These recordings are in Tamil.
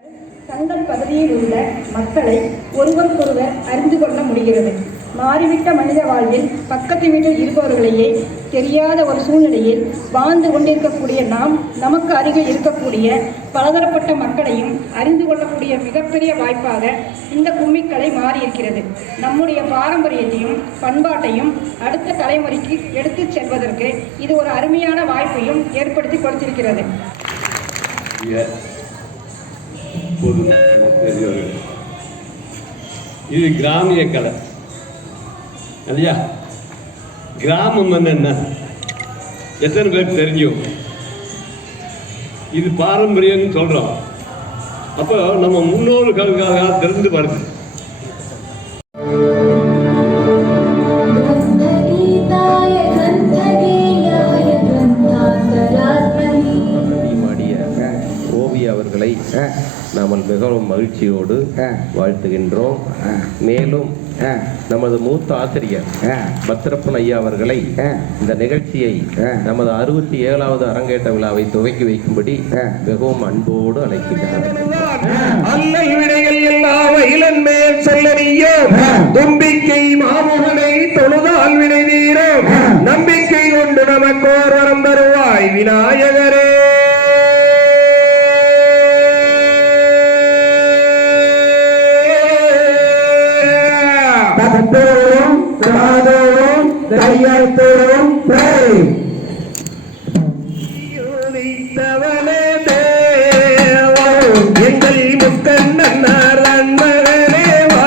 தங்கள் பகுதியில் உள்ள மக்களை ஒருவருக்கொருவர் அறிந்து கொள்ள முடிகிறது. மாறிவிட்ட மனித வாழ்வில் பக்கத்து வீட்டில் இருப்பவர்களையே தெரியாத ஒரு சூழ்நிலையில் வாழ்ந்து கொண்டிருக்கக்கூடிய நாம் நமக்கு அருகில் இருக்கக்கூடிய பலதரப்பட்ட மக்களையும் அறிந்து கொள்ளக்கூடிய மிகப்பெரிய வாய்ப்பாக இந்த கும்மிக்கலை மாறியிருக்கிறது. நம்முடைய பாரம்பரியத்தையும் பண்பாட்டையும் அடுத்த தலைமுறைக்கு எடுத்துச் செல்வதற்கு இது ஒரு அருமையான வாய்ப்பையும் ஏற்படுத்தி கொடுத்திருக்கிறது. இது கிராமிய கலை இல்லையா? கிராமம் என்ன எத்தனை பேர் தெரியும்? இது பாரம்பரியம் சொல்றோம். அப்போ நம்ம முன்னோர்களுக்காக தெரிந்து வருது. அவர்களை நாம் மிகவும் மகிழ்ச்சியோடு வாழ்த்துகின்றோம். மேலும் நமது மூத்த ஆசிரியர் பத்திரப்பன் ஐயா அவர்களை இந்த நிகழ்ச்சியை நமது 67வது அரங்கேற்ற விழாவை துவக்கி வைக்கும்படி மிகவும் அன்போடு அழைக்கின்றார். அல்லல் விடைகள் எல்லா இளன்மேல் செல்லறியோ தும்பிக்கை மாமுகனை தொழுதால் வினை நீரோ நம்பிக்கை கொண்டு நமக்கோர் வரம் தருவாய் விநாயகரே. தையத்தோடும் எங்கள் முக்கண்ணன் மகனே வா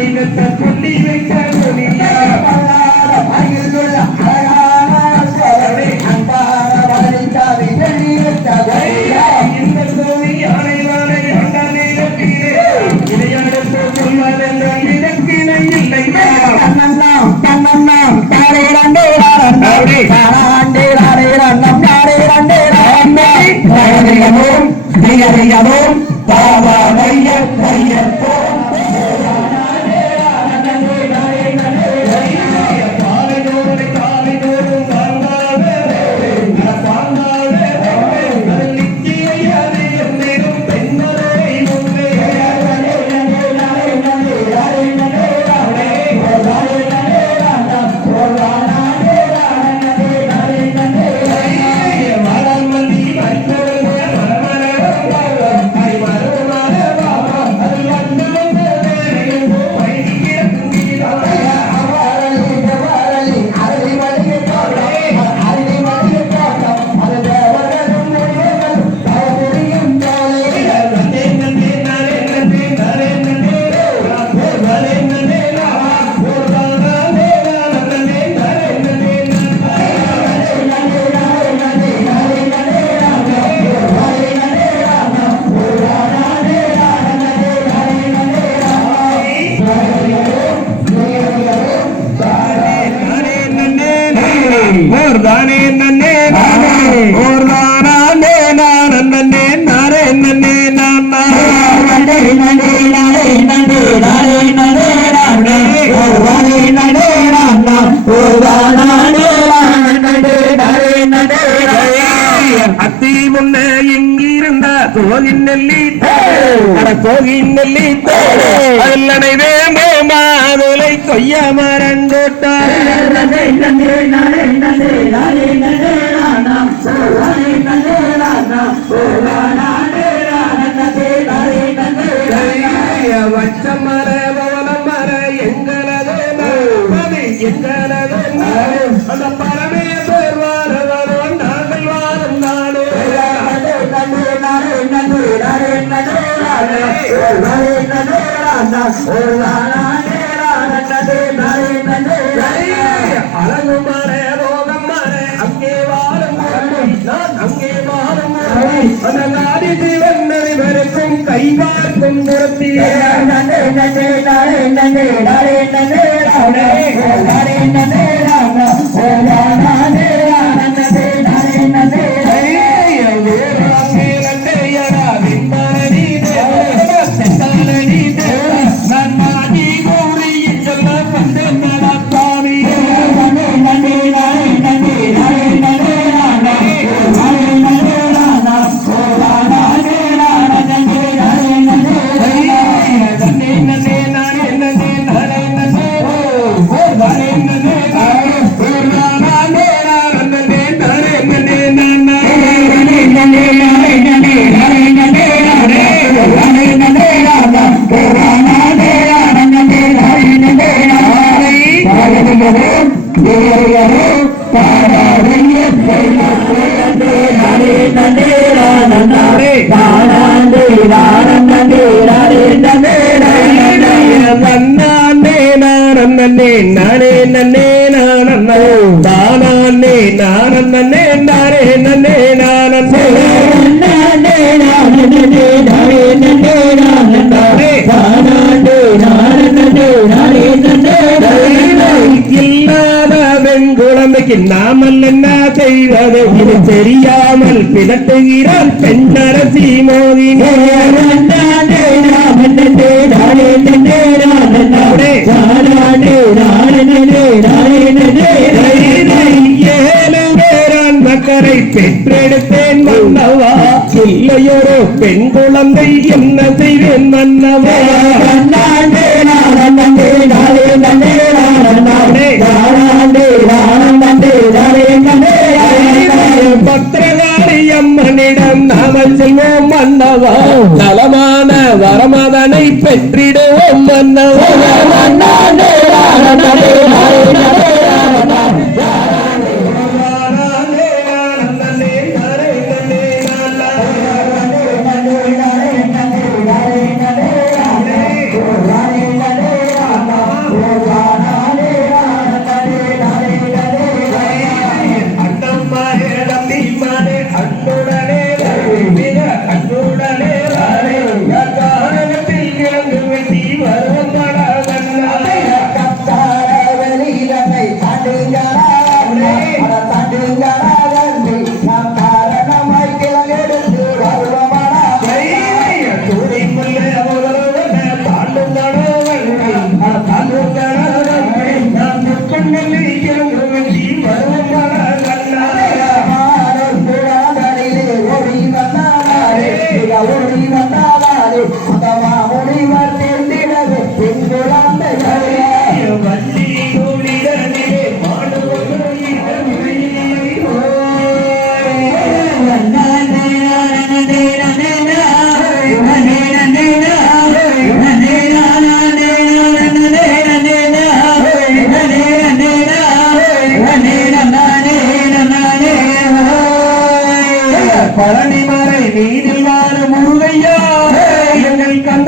சொல்லி வைக்க இந்த சோழி அனைவரை அந்த நேரத்திலே விளையாடப்போ சொல்வதென்ற இலக்கினை இல்லை அத்தி முன்ன எங்கிருந்த கோகின் நெல்லி கோகின் நெல்லி அல்லனை வேம்பே மாதுளை கொய்ய மரங்கோட்டார் வச்சம் மர பவனம் மர எங்களது எங்களது அந்த பரமேஸ்வர் வாரவரும் நாங்கள் வாரம் நாடு அழகு மர ரோகம் மர அங்கே வாரம் நான் அங்கே வாரம் அந்த நாடி ஜீவன் நிறைவருக்கும் கை பார்க்கும் நிறுத்திய நாமல் என்ன செய்வது இது தெரியாமல் பிதட்டுகிறாள் பெண்ணரசி மோதினே ஏழு பேரான் மக்கரை பெற்றெடுத்தேன் மன்னவா இல்லையொரு பெண் குழந்தை என்ன செய்வேன் மன்னவா பத்திரகாளி அம்மனிடம் நாமல் செல்வோம் மன்னவா நலமான வரமதனை பெற்றிடுவோம் மன்னவா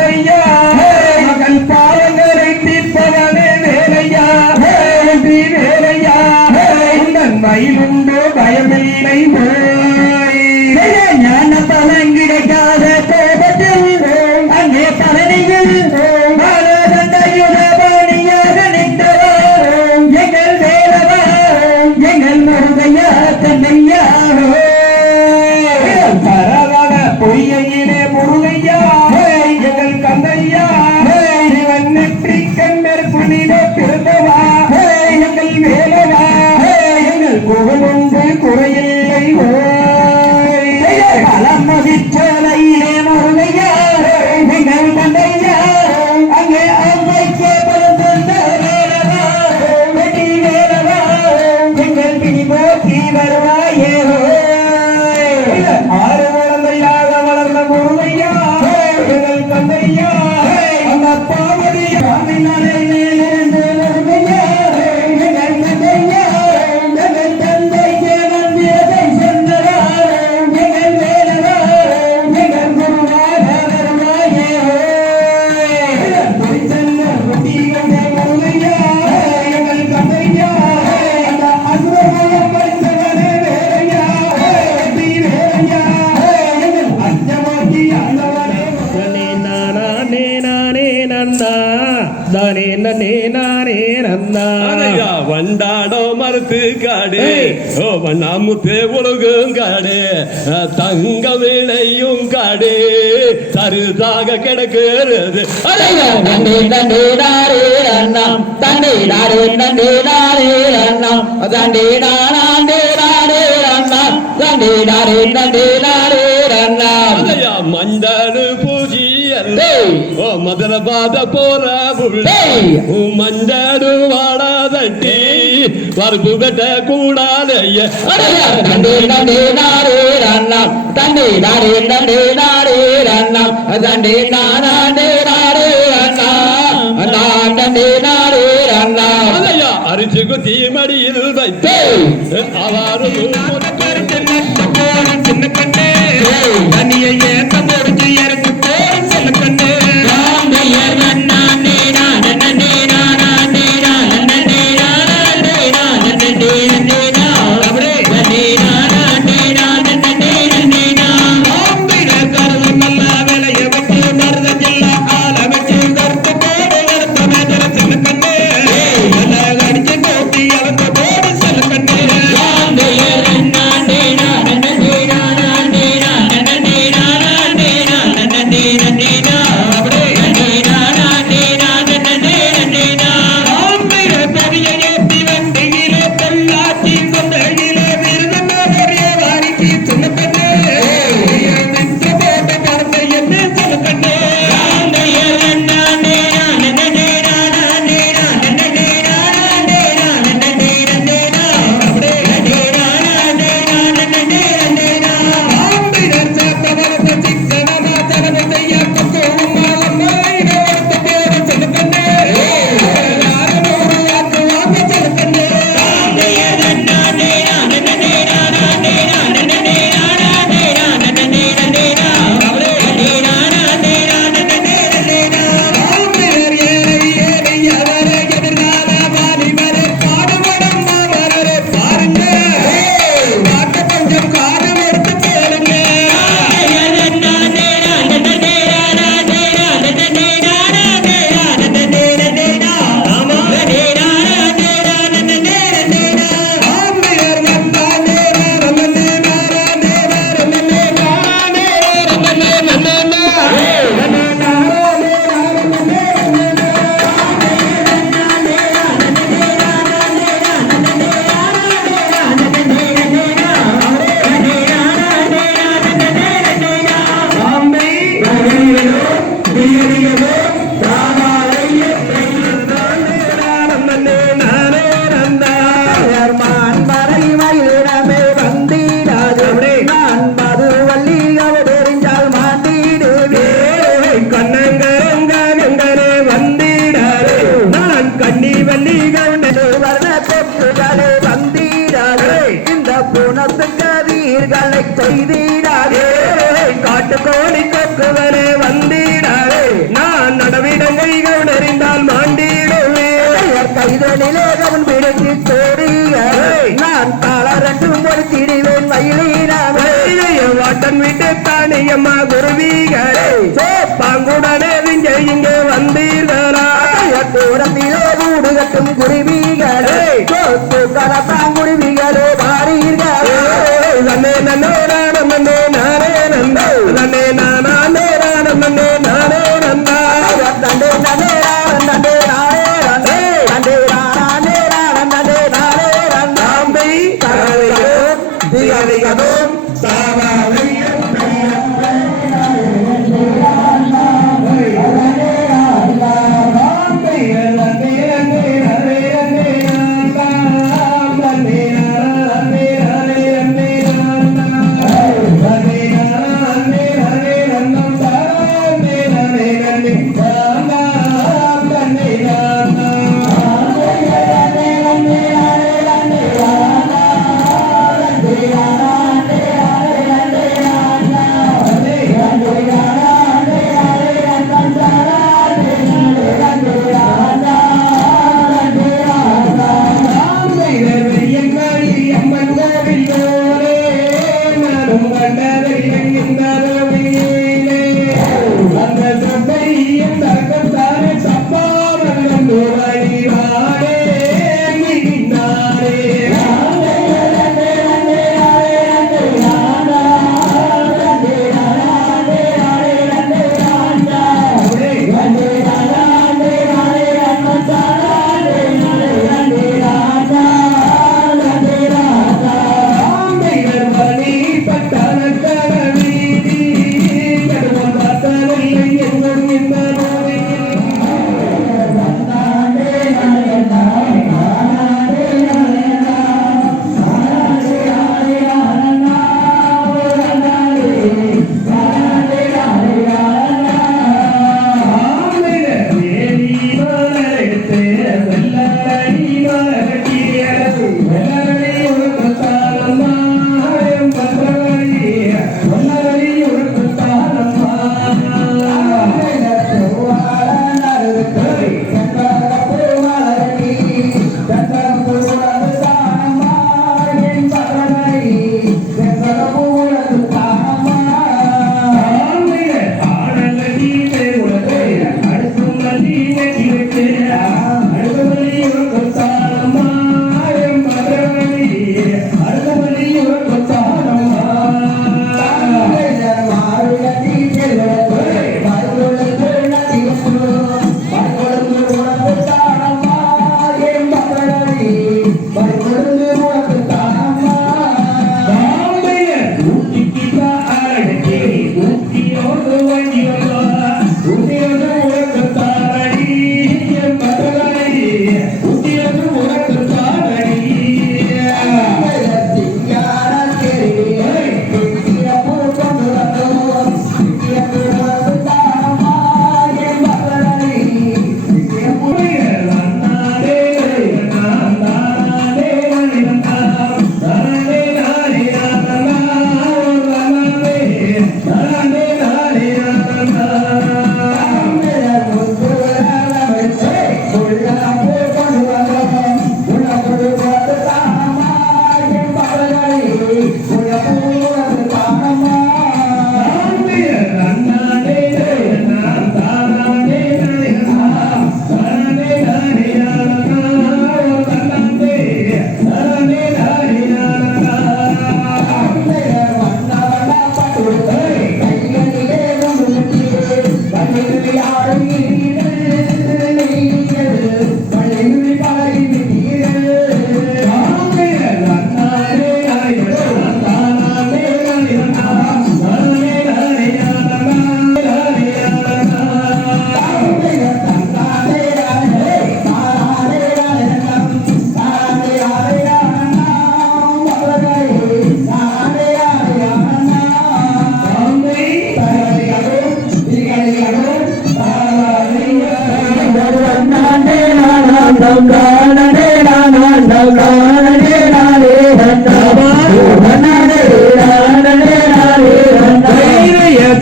கண்ணையா மகள் பாவங்களை தீர்ப்பவனே வேலையா வேலையா உங்கள் மயிலுண்டோ பயமில்லை ஞான பலன் கிடைக்காத கோபத்தில் அங்கே பழனியில் தண்டையுதபாணியாக நின்றவாரோம் எங்கள் வேலவாரோம் எங்கள் முருகையா தன்னையா சரவண பொய்யிலே முருகையா எங்கள் கந்தையா இவன் நெற்றி கண்டர் புனித பிறந்தவா எங்கள் வேலவா எங்கள் கோவிலுண்டு குறையில்லை பலம் மதிச்சோலையிலே முருகையா எங்கள் கந்தையா அங்கே அம்மைக்கே பிறந்த வேலவா வெட்டி வேலவா எங்கள் பின்போக்கி வருவாயே ஆறு குழந்தையாக வளர்ந்த முருகையா எங்கள் தந்தையா அந்த பாவதி சாமினாலே மேலிருந்து முருகையா எங்கள் தந்தையா எங்கள் தந்தைக்கு வந்தியதை சொன்னதாரும் எங்கள் வேலவா எங்கள் குருவாக வருவாயே துரிச்சந்த குட்டிகளே முருகையா எங்கள் தந்தையா அந்த அசுரமயம் படித்தவனே வேலையா வெற்றி வேலையா எங்கள் அஞ்சமாக்கி ஆண்டவனே வண்டாடோ மறுத்து காடு ஓ வண்ணாமுத்தே உலகும் காடு தங்க விளையும் காடு தருதாக கிடக்கிறது மண்டாடு பூஜி ஓ மதுர பாத போற மஞ்சாடு வாடாதட்டி வரப்பு கட்ட கூடாதைய அரிசி குத்தி மடியில் வைத்து அவாறு சின்ன கண்ணே தனியை ஏற்ற முடிஞ்சு எனக்கு போய் சின்ன கண்ணே செய்திடாதே காட்டு கோழி கொக்குவரே வந்திடாதே கவன் அறிந்தால் மாண்டிடுவே கைதனிலே கவன் பிடித்து தோடுகிறே நான் தாளரண்டும் ஒரு திரிவேன் மயிலீராமே வாட்டன் விட்டு தானியம்மா குருவிகளே பாங்குடனே விஞ்சை இங்கே வந்தீர்களா கூடத்திலே கூடு கட்டும் குருவிகளே தாங்குருவிகளே மாறீர்களே நன்னே நன்னே நானம் நன்னே நானே நந்தா நன்னே நானே நானம் நன்னே நானே நந்தா நன்னே நன்னே நானம் நன்னே நானே நந்தே நன்னே நானே நானம் நன்னே நானே நந்தாம்பை கரவையும் திகழிகதும் சாவாவையும்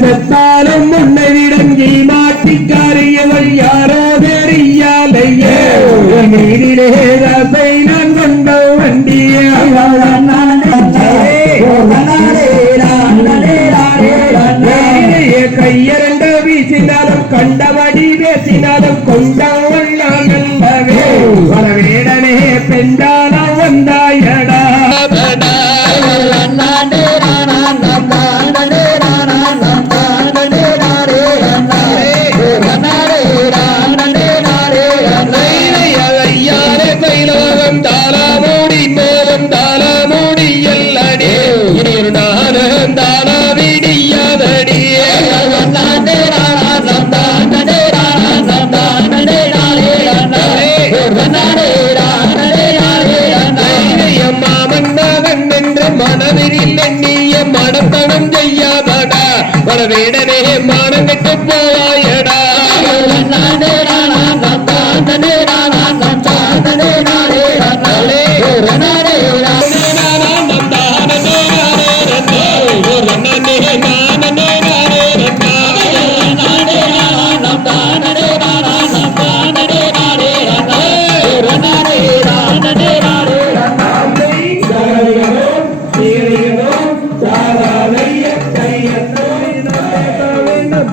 செத்தாலும் முன்னை விடங்கி மாட்டிக்காரியவள் யாரோ நீரிலே ஆசை நான் கொண்ட வண்டியே கையரண்ட வீசினாலும் கண்டபடி பேசினாலும் கொண்டவள் நான் அல்லவே வரவேடனே பெண்டான வந்தாயடா மனதில் எண்ணிய மனத்தனம் செய்யாதடா வரவேடனே மானம் கெட்டு போவாயடா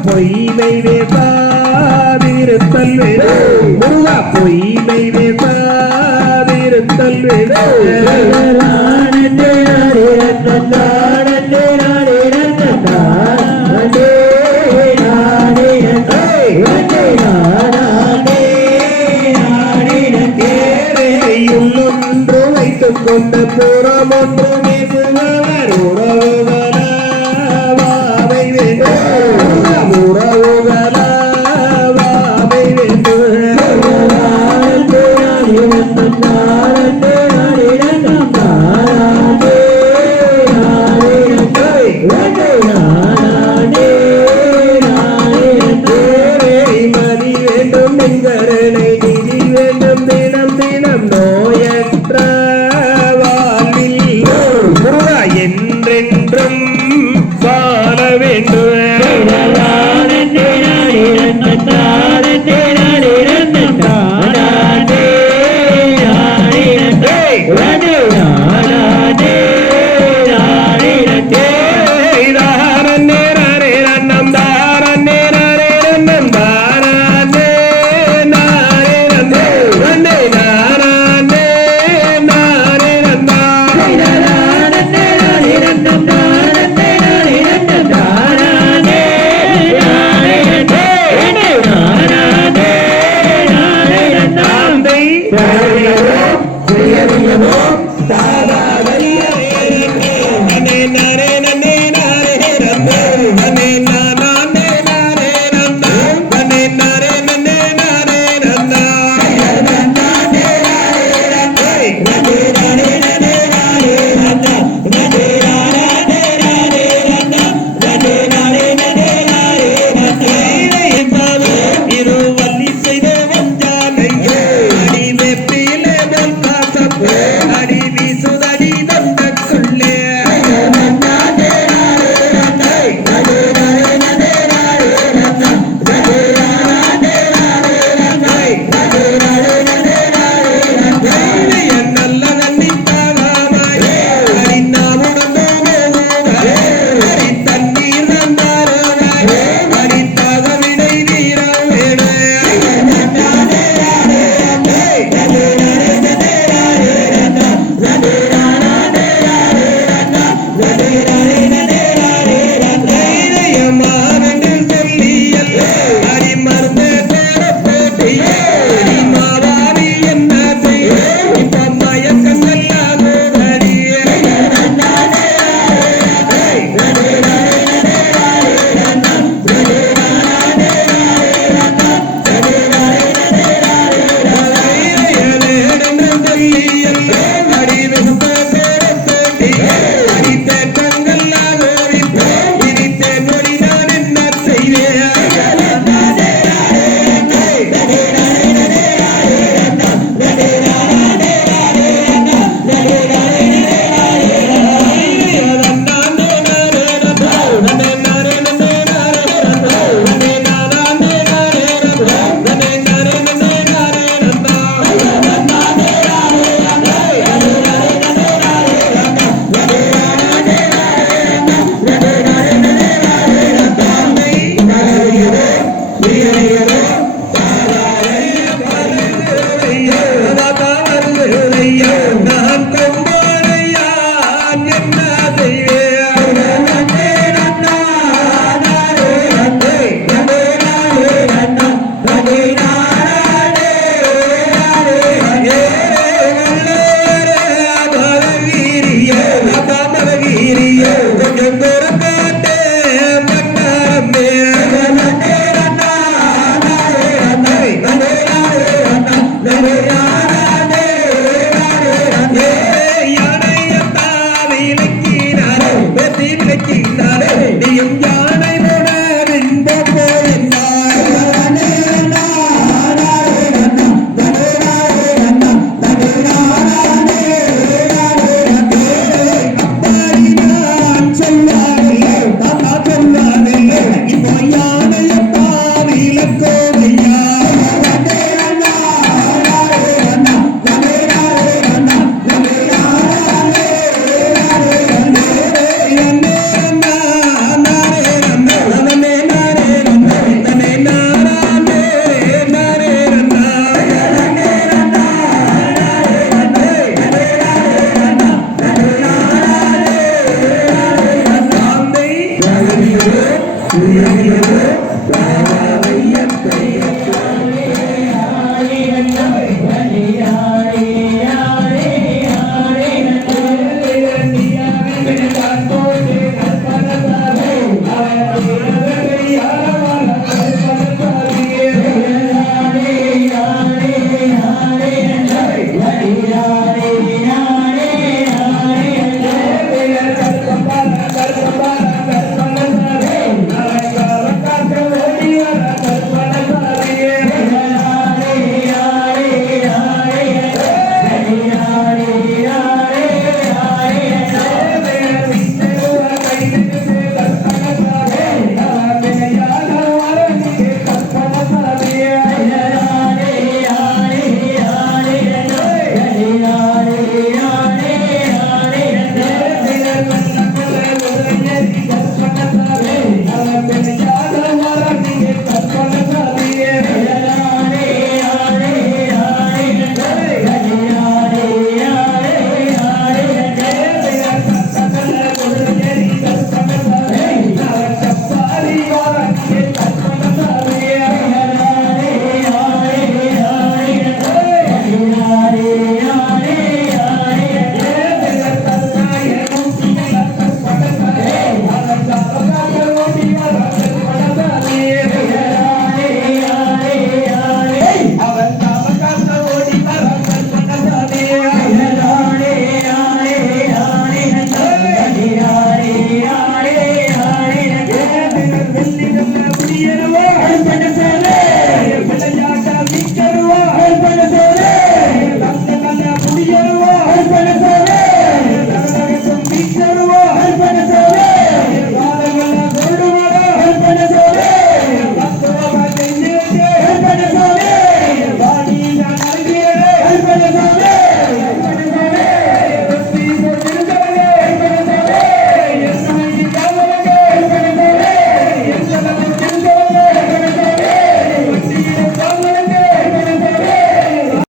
பொய்மை வேசாதிருத்தல் வேறு முருகா பொய்மை வேசாதிருத்தல் வேறு